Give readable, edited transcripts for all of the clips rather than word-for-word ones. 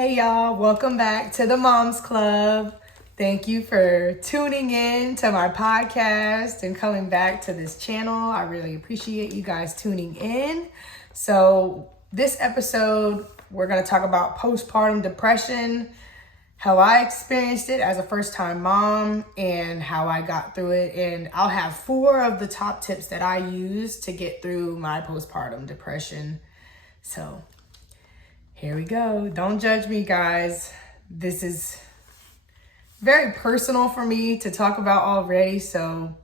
Hey y'all, welcome back to the Moms Club. Thank you for tuning in to my podcast and coming back to this channel. I really appreciate you guys tuning in. So this episode, we're going to talk about postpartum depression, how I experienced it as a first-time mom, and how I got through it. And I'll have 4 of the top tips that I use to get through my postpartum depression. So here we go. Don't judge me, guys. This is very personal for me to talk about already. So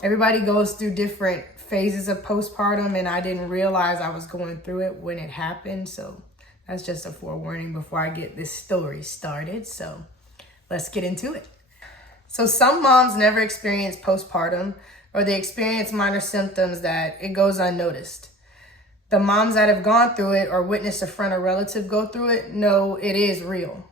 everybody goes through different phases of postpartum, and I didn't realize I was going through it when it happened. So that's just a forewarning before I get this story started. So let's get into it. So some moms never experience postpartum, or they experience minor symptoms that it goes unnoticed. The moms that have gone through it or witnessed a friend or relative go through it know it is real.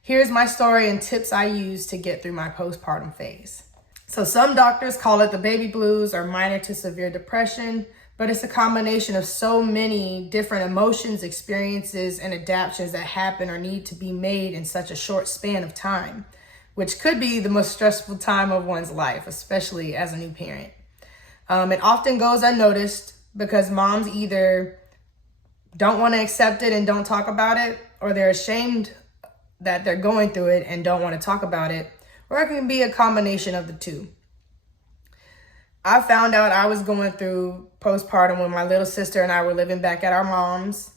Here's my story and tips I use to get through my postpartum phase. So some doctors call it the baby blues or minor to severe depression, but it's a combination of so many different emotions, experiences, and adaptations that happen or need to be made in such a short span of time, which could be the most stressful time of one's life, especially as a new parent. It often goes unnoticed because moms either don't want to accept it and don't talk about it, or they're ashamed that they're going through it and don't want to talk about it, or it can be a combination of the two. I found out I was going through postpartum when my little sister and I were living back at our mom's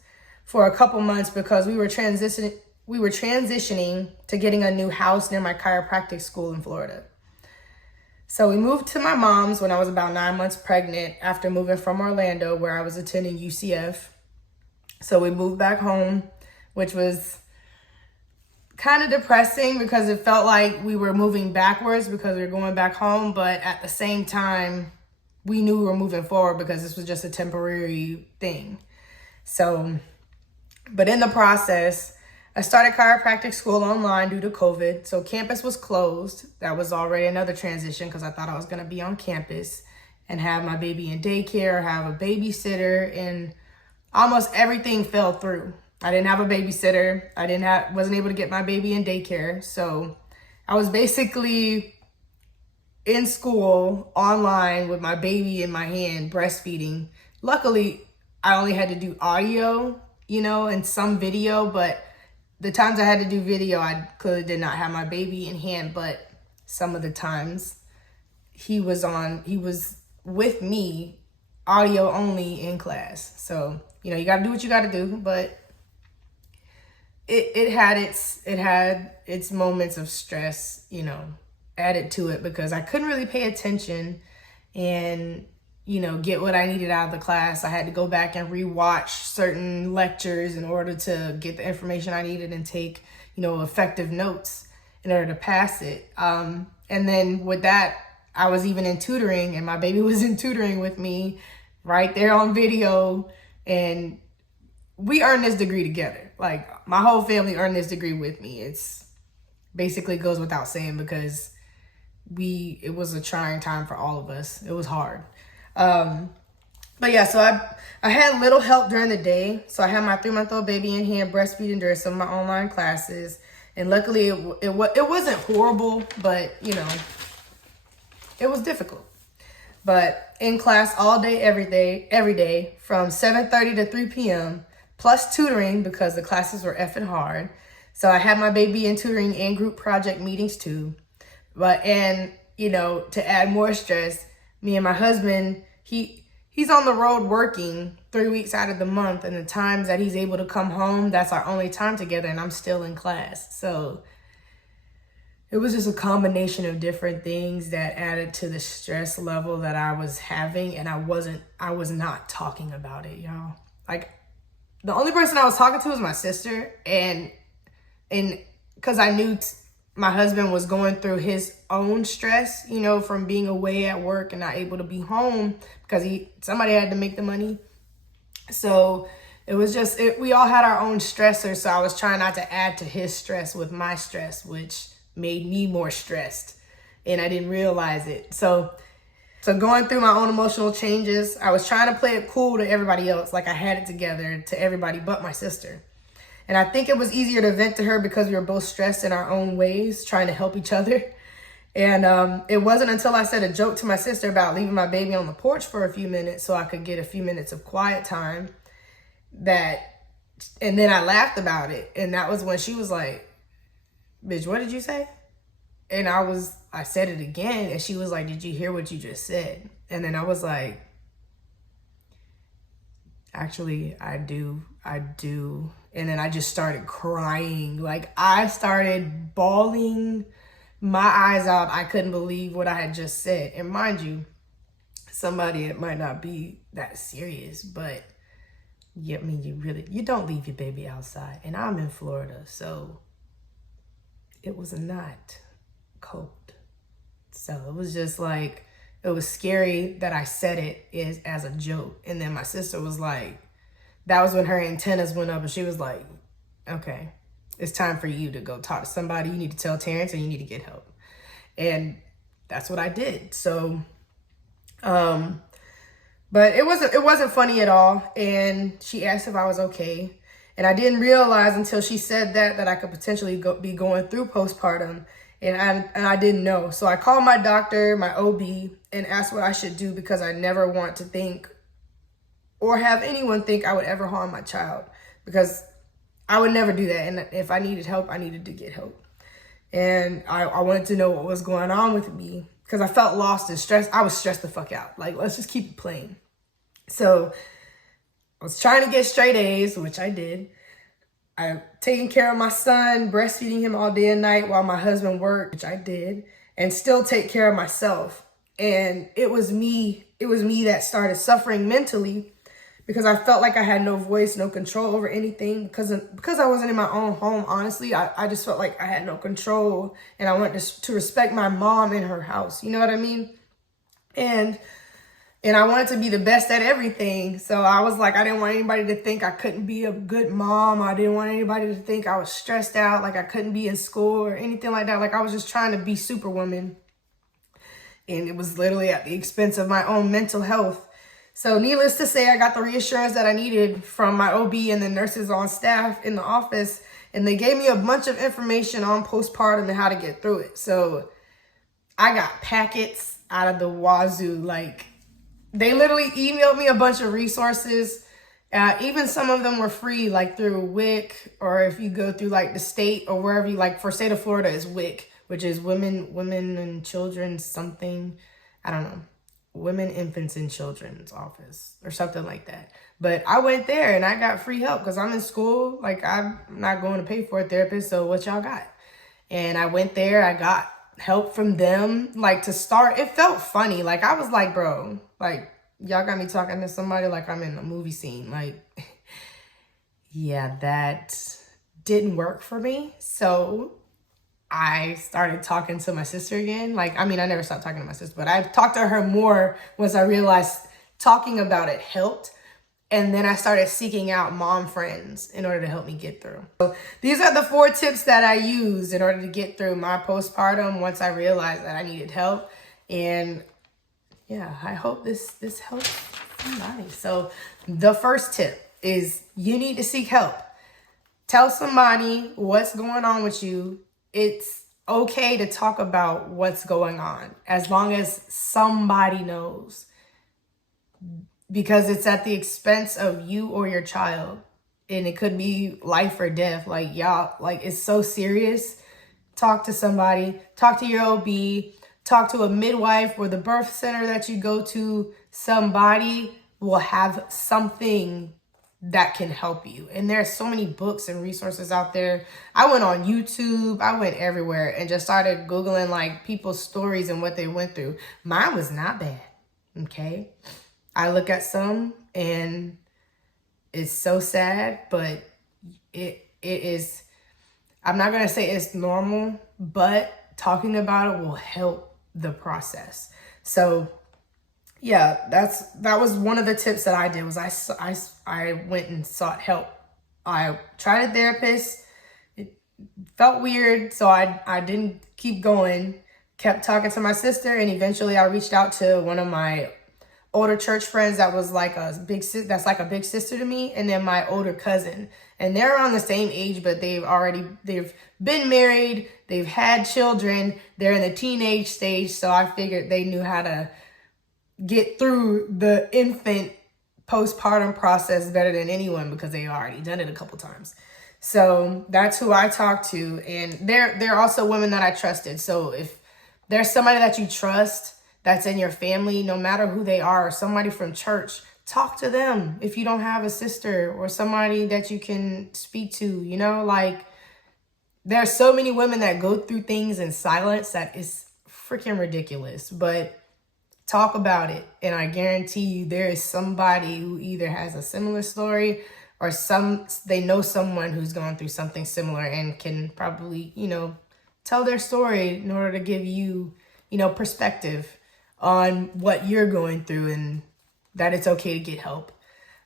for a couple months because we were transitioning to getting a new house near my chiropractic school in Florida. So we moved to my mom's when I was about 9 months pregnant after moving from Orlando, where I was attending UCF. So we moved back home, which was kind of depressing because it felt like we were moving backwards because we were going back home. But at the same time, we knew we were moving forward because this was just a temporary thing. So, but in the process, I started chiropractic school online due to COVID. So campus was closed. That was already another transition because I thought I was going to be on campus and have my baby in daycare, have a babysitter, and almost everything fell through. I didn't have a babysitter. Wasn't able to get my baby in daycare. So I was basically in school online with my baby in my hand, breastfeeding. Luckily, I only had to do audio, and some video, but the times I had to do video, I clearly did not have my baby in hand, but some of the times he was with me, audio only in class. So, you got to do what you got to do, but it had its moments of stress, added to it because I couldn't really pay attention and get what I needed out of the class. I had to go back and rewatch certain lectures in order to get the information I needed and take, effective notes in order to pass it. And then with that, I was even in tutoring, and my baby was in tutoring with me right there on video. And we earned this degree together. Like, my whole family earned this degree with me. It's basically goes without saying because it was a trying time for all of us. It was hard. But yeah, so I had little help during the day. So I had my 3-month-old baby in hand breastfeeding during some of my online classes. And luckily it wasn't horrible, but it was difficult. But in class all day, every day from 7:30 to 3 p.m. plus tutoring because the classes were effing hard. So I had my baby in tutoring and group project meetings too. To add more stress, me and my husband, he's on the road working 3 weeks out of the month, and the times that he's able to come home, that's our only time together, and I'm still in class. So it was just a combination of different things that added to the stress level that I was having, and I was not talking about it, y'all. Like, the only person I was talking to was my sister, and because I knew my husband was going through his own stress, from being away at work and not able to be home because somebody had to make the money. So it was just, we all had our own stressors. So I was trying not to add to his stress with my stress, which made me more stressed, and I didn't realize it. So going through my own emotional changes, I was trying to play it cool to everybody else. Like I had it together to everybody but my sister. And I think it was easier to vent to her because we were both stressed in our own ways, trying to help each other. And it wasn't until I said a joke to my sister about leaving my baby on the porch for a few minutes so I could get a few minutes of quiet time and then I laughed about it. And that was when she was like, bitch, what did you say? And I said it again. And she was like, did you hear what you just said? And then I was like, actually, I do. And then I just started crying. Like, I started bawling my eyes out. I couldn't believe what I had just said. And mind you, somebody, it might not be that serious, but yeah, I mean, you don't leave your baby outside. And I'm in Florida, so it was not cold. So it was just like, it was scary that I said it as a joke. And then my sister was like, that was when her antennas went up and she was like, okay, it's time for you to go talk to somebody. You need to tell Terrence and you need to get help. And that's what I did. So, but it wasn't funny at all. And she asked if I was okay. And I didn't realize until she said that I could potentially be going through postpartum. And I didn't know. So I called my doctor, my OB, and asked what I should do because I never want to think or have anyone think I would ever harm my child, because I would never do that. And if I needed help, I needed to get help. And I wanted to know what was going on with me because I felt lost and stressed. I was stressed the fuck out. Like, let's just keep it plain. So I was trying to get straight A's, which I did. I taking care of my son, breastfeeding him all day and night while my husband worked, which I did, and still take care of myself. And it was me that started suffering mentally because I felt like I had no voice, no control over anything because I wasn't in my own home. Honestly, I just felt like I had no control, and I wanted to respect my mom in her house. You know what I mean? And I wanted to be the best at everything. So I was like, I didn't want anybody to think I couldn't be a good mom. I didn't want anybody to think I was stressed out, like I couldn't be in school or anything like that. Like, I was just trying to be superwoman. And it was literally at the expense of my own mental health. So needless to say, I got the reassurance that I needed from my OB and the nurses on staff in the office. And they gave me a bunch of information on postpartum and how to get through it. So I got packets out of the wazoo. Like, they literally emailed me a bunch of resources. Even some of them were free, like through WIC, or if you go through like the state or wherever you like. For state of Florida is WIC, which is Women and Children something. I don't know. Women, Infants, and Children's Office or something like that. But I went there and I got free help because I'm in school. Like, I'm not going to pay for a therapist. So what y'all got? And I went there. I got help from them. Like, to start, it felt funny. Like, I was like, bro, like, y'all got me talking to somebody like I'm in a movie scene. Like, yeah, that didn't work for me. So I started talking to my sister again. Like, I mean, I never stopped talking to my sister, but I talked to her more once I realized talking about it helped. And then I started seeking out mom friends in order to help me get through. So these are the 4 tips that I used in order to get through my postpartum once I realized that I needed help. And yeah, I hope this helps somebody. So the first tip is you need to seek help. Tell somebody what's going on with you. It's okay to talk about what's going on as long as somebody knows, because it's at the expense of you or your child, and it could be life or death. Like, y'all, like, it's so serious. Talk to somebody, talk to your OB, talk to a midwife or the birth center that you go to. Somebody will have something that can help you. And there's so many books and resources out there. I went on YouTube, I went everywhere and just started Googling like people's stories and what they went through. Mine was not bad, okay? I look at some and it's so sad, but it is, I'm not gonna say it's normal, but talking about it will help the process. So yeah, that was one of the tips that I did was I went and sought help. I tried a therapist. It felt weird, so I didn't keep going. Kept talking to my sister, and eventually I reached out to one of my older church friends that was like a big sister to me, and then my older cousin. and they're around the same age, but they've been married, they've had children, they're in the teenage stage. So I figured they knew how to get through the infant postpartum process better than anyone because they already done it a couple times. So that's who I talked to. And they're also women that I trusted. So if there's somebody that you trust that's in your family, no matter who they are, or somebody from church, talk to them. If you don't have a sister or somebody that you can speak to, you know, like there are so many women that go through things in silence that is freaking ridiculous, but talk about it. And I guarantee you there is somebody who either has a similar story or they know someone who's gone through something similar and can probably, you know, tell their story in order to give you, you know, perspective on what you're going through and that it's okay to get help.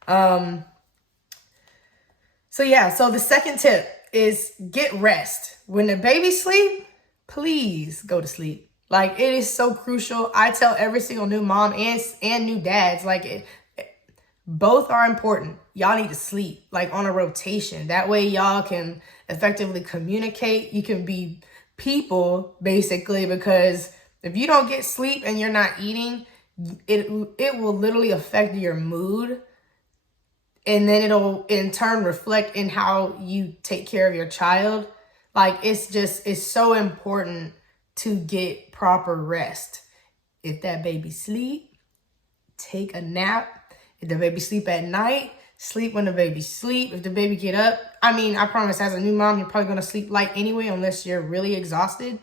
So the second tip is get rest. When the baby sleep, please go to sleep. Like, it is so crucial. I tell every single new mom and new dads, like, both are important. Y'all need to sleep, like, on a rotation. That way y'all can effectively communicate. You can be people, basically, because if you don't get sleep and you're not eating, it will literally affect your mood. And then it'll in turn reflect in how you take care of your child. Like, it's so important to get proper rest. If that baby sleep, take a nap. If the baby sleep at night, sleep when the baby sleep. If the baby get up, I mean, I promise as a new mom, you're probably going to sleep light anyway, unless you're really exhausted.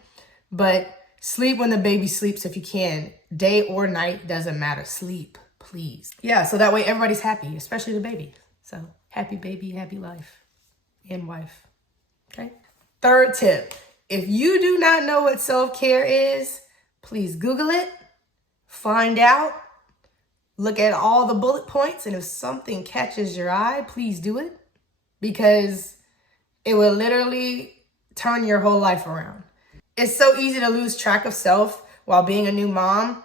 But sleep when the baby sleeps if you can. Day or night, doesn't matter. Sleep, please. Yeah, so that way everybody's happy, especially the baby. So happy baby, happy life and wife. Okay. Third tip. If you do not know what self-care is, please Google it, find out, look at all the bullet points, and if something catches your eye, please do it, because it will literally turn your whole life around. It's so easy to lose track of self while being a new mom.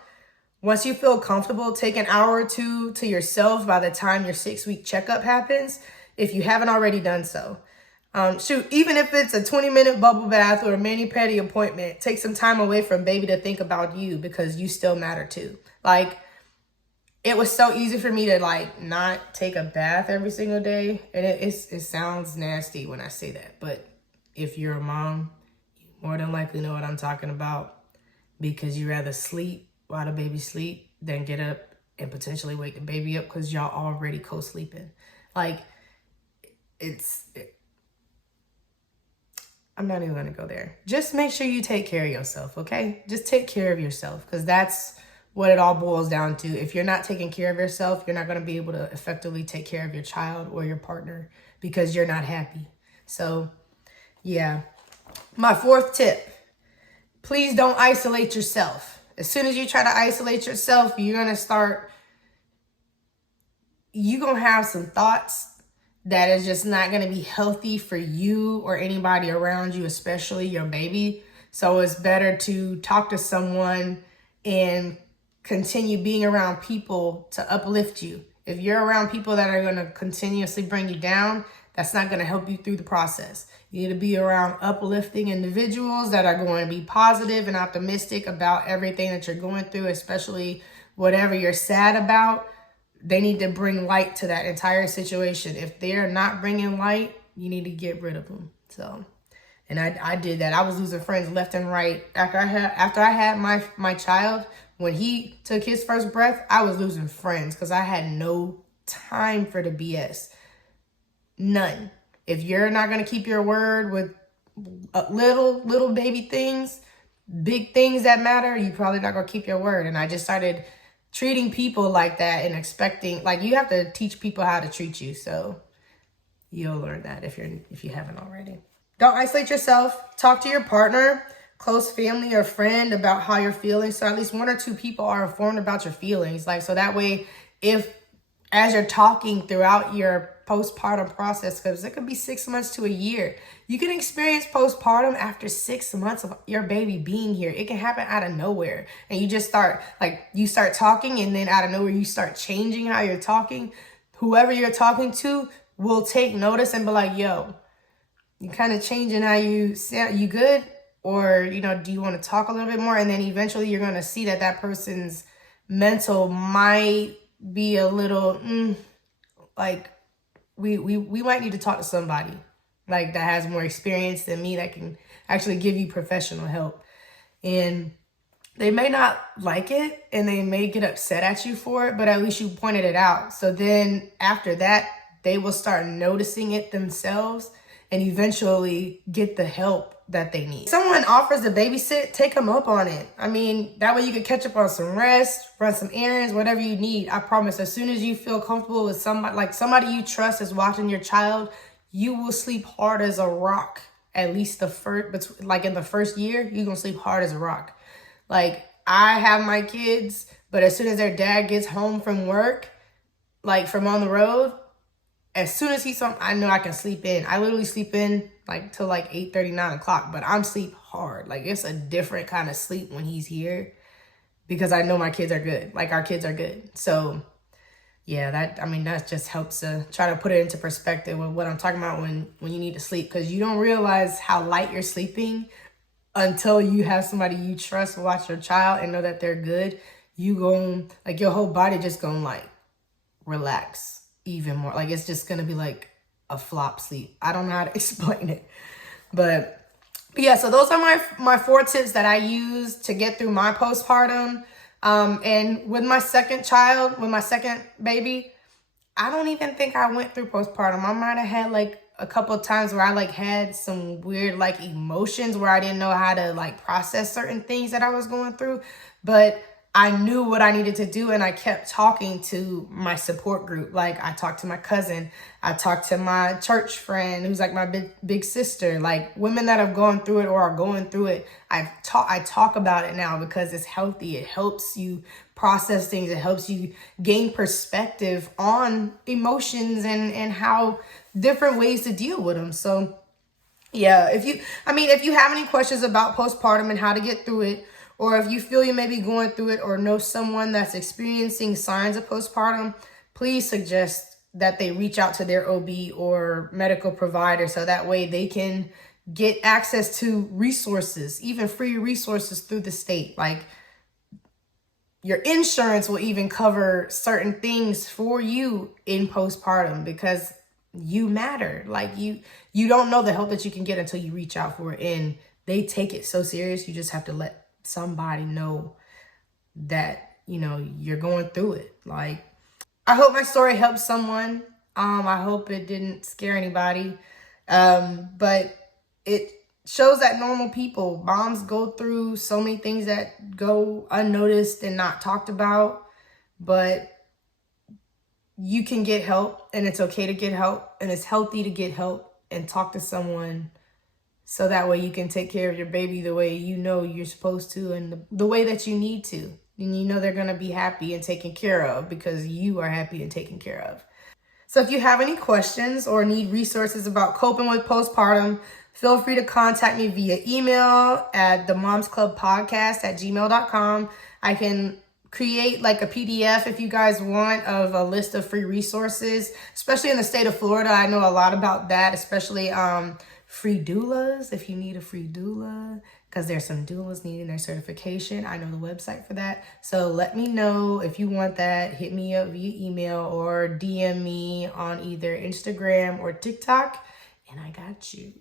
Once you feel comfortable, take an hour or two to yourself by the time your 6-week checkup happens, if you haven't already done so. Even if it's a 20-minute bubble bath or a mani-pedi appointment, take some time away from baby to think about you, because you still matter too. Like, it was so easy for me to like not take a bath every single day. And it sounds nasty when I say that, but if you're a mom, you more than likely know what I'm talking about, because you rather sleep while the baby sleep than get up and potentially wake the baby up because y'all already co-sleeping. Like, I'm not even going to go there. Just make sure you take care of yourself, okay? Just take care of yourself, because that's what it all boils down to. If you're not taking care of yourself, you're not going to be able to effectively take care of your child or your partner because you're not happy. So, yeah. My fourth tip, please don't isolate yourself. As soon as you try to isolate yourself, you're going to have some thoughts that is just not going to be healthy for you or anybody around you, especially your baby. So it's better to talk to someone and continue being around people to uplift you. If you're around people that are going to continuously bring you down, that's not going to help you through the process. You need to be around uplifting individuals that are going to be positive and optimistic about everything that you're going through, especially whatever you're sad about. They need to bring light to that entire situation. If they're not bringing light, you need to get rid of them. So, and I did that. I was losing friends left and right. After I had my child, when he took his first breath, I was losing friends because I had no time for the BS. None. If you're not going to keep your word with little baby things, big things that matter, you're probably not going to keep your word. And I just started treating people like that and expecting, like, you have to teach people how to treat you. So you'll learn that if you haven't already. Don't isolate yourself. Talk to your partner, close family or friend about how you're feeling. So at least one or two people are informed about your feelings. Like, so that way, as you're talking throughout your postpartum process, because it could be 6 months to a year, you can experience postpartum after 6 months of your baby being here. It can happen out of nowhere, and you just start talking, and then out of nowhere you start changing how you're talking. Whoever you're talking to will take notice and be like, yo, you kind of changing how you sound. You good? Or, do you want to talk a little bit more? And then eventually you're going to see that that person's mental might be a little, like, we might need to talk to somebody like that has more experience than me that can actually give you professional help. And they may not like it and they may get upset at you for it, but at least you pointed it out. So then after that, they will start noticing it themselves and eventually get the help that they need. If someone offers to babysit, take them up on it. I mean, that way you can catch up on some rest, run some errands, whatever you need. I promise, as soon as you feel comfortable with somebody, like somebody you trust is watching your child, you will sleep hard as a rock. At least in the first year, you're gonna sleep hard as a rock. Like, I have my kids, but as soon as their dad gets home from work, like from on the road, as soon as he's home, I know I can sleep in. I literally sleep in like till like 8:30, 9 o'clock, but I'm sleep hard. Like, it's a different kind of sleep when he's here because I know my kids are good. Like, our kids are good. So yeah, that just helps to try to put it into perspective with what I'm talking about when you need to sleep, because you don't realize how light you're sleeping until you have somebody you trust watch your child and know that they're good. You go, like, your whole body just gonna like relax even more. Like, it's just gonna be like a flop sleep. I don't know how to explain it, but yeah, so those are my 4 tips that I use to get through my postpartum. And with my second child, with my second baby, I don't even think I went through postpartum. I might have had like a couple of times where I like had some weird like emotions where I didn't know how to like process certain things that I was going through, but I knew what I needed to do, and I kept talking to my support group. Like, I talked to my cousin, I talked to my church friend who's like my big sister, like women that have gone through it or are going through it. I talk about it now because it's healthy. It helps you process things. It helps you gain perspective on emotions and how different ways to deal with them. So yeah, if you have any questions about postpartum and how to get through it, or if you feel you may be going through it or know someone that's experiencing signs of postpartum, please suggest that they reach out to their OB or medical provider so that way they can get access to resources, even free resources through the state. Like, your insurance will even cover certain things for you in postpartum because you matter. Like, you don't know the help that you can get until you reach out for it, and they take it so serious. You just have to let somebody know that you're going through it. Like, I hope my story helped someone. I hope it didn't scare anybody, but it shows that normal people, moms, go through so many things that go unnoticed and not talked about, but you can get help, and it's okay to get help, and it's healthy to get help and talk to someone. So that way you can take care of your baby the way you know you're supposed to, and the way that you need to. And you know they're going to be happy and taken care of because you are happy and taken care of. So if you have any questions or need resources about coping with postpartum, feel free to contact me via email at themomsclubpodcast@gmail.com. I can create like a PDF if you guys want of a list of free resources, especially in the state of Florida. I know a lot about that, especially free doulas, if you need a free doula, because there's some doulas needing their certification. I know the website for that. So let me know if you want that. Hit me up via email or DM me on either Instagram or TikTok, and I got you.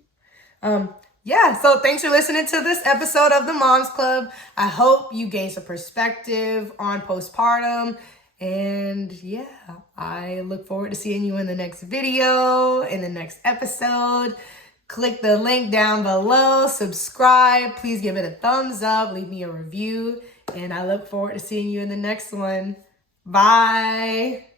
Yeah, so thanks for listening to this episode of the Moms Club. I hope you gain some perspective on postpartum. And yeah, I look forward to seeing you in the next video, in the next episode. Click the link down below, subscribe, please give it a thumbs up, leave me a review, and I look forward to seeing you in the next one. Bye.